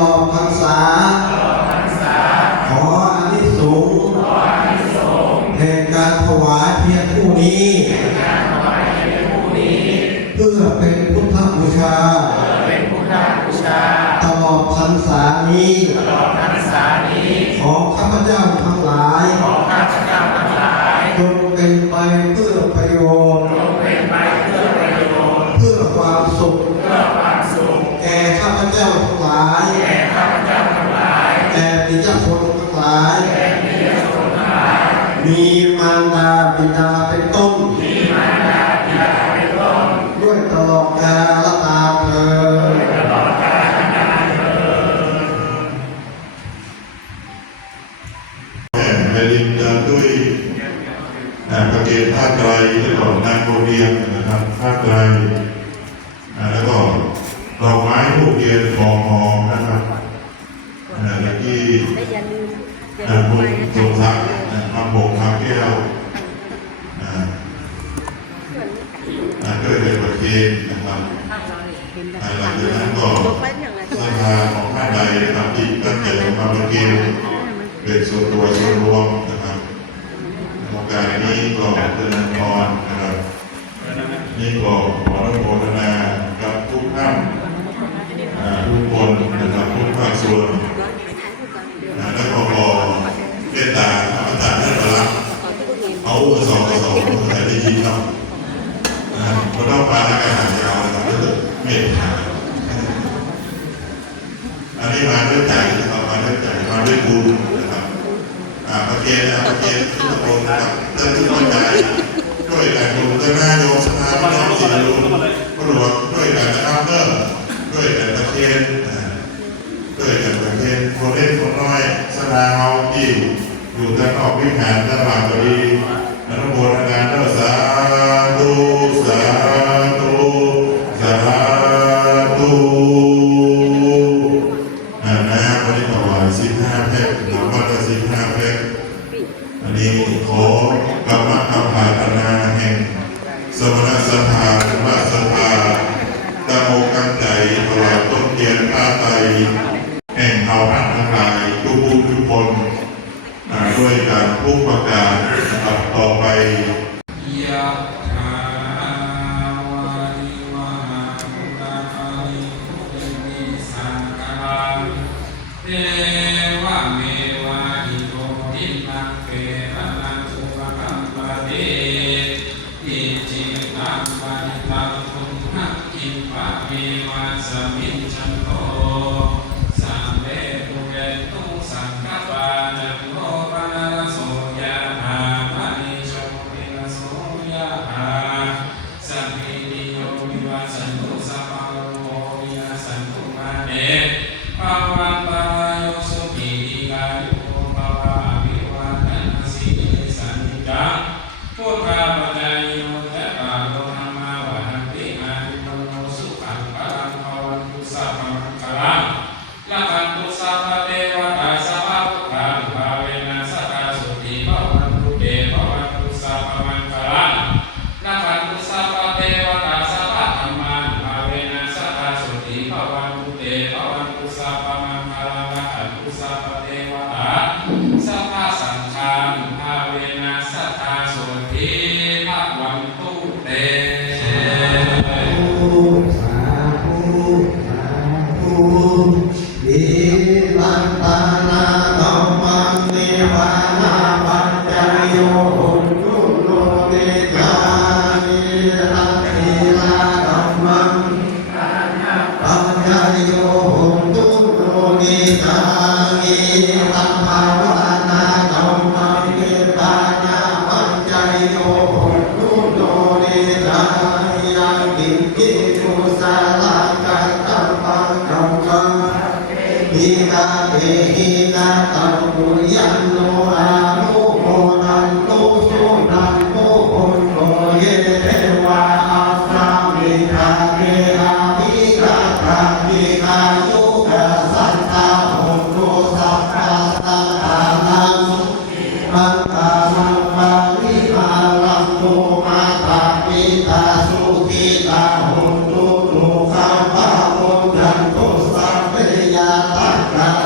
ออกพรรษาขออานิสงส์แห่งการถวายเพียงผู้นี้ เพื่อเป็นพุทธ มีมารดาบิดาเป็นต้น ด้วยตลอดกาลตาเธอญแผ่นแผ่นดินเดินด้วยอ่าประเกศภาคไกลแล้วก็นางโคเรียนนะครับภาคไกลอ่าแล้วก็ดอกไม้ทูบเทียนทองหอมนะครับอ่าแล้วที่และอย่าลืมอย่าอ่าลืมคุณไปนะสคะมศักดิ์อ่าม แบบหลังจากนั้นก็ยกไว้อย่างไรศรัทธาของท่านใดนะครับที่ตั้งใจมาประเคนเป็นส่วนตัวส่วนรวมนะครับโครงการนี้ก็เจริญพรนะครั มาด้วยใจนะครับมาด้วยใจมาด้วยบุญนะครับอ่าประเคนนะประเคนทุกคนนะครับเริ่มทุกใจด้วยกันดูเจ้าหน้าโยมสภาพน้องศิลป์ก็รวมด้วยกันนะครับเริ่มด้วยกันประเคนอ่าด้วยกันประเทศคนเล่นคนน้อยสนามเอาที่อยู่ด้านนอกวิหารด้านหลังก็ดีอนุโมทนาเด้วยสา อิปะเมวะสมิจฉันโต หิตาเตหิตาตัมปุยันโนอานุโมนันตุสุนันตุปุญโยเยเทวาอัสามิทาเกอาภิกาตาภิกายุกะสันตาหุตุสัพพะสัตานังมังคามังปาริ ต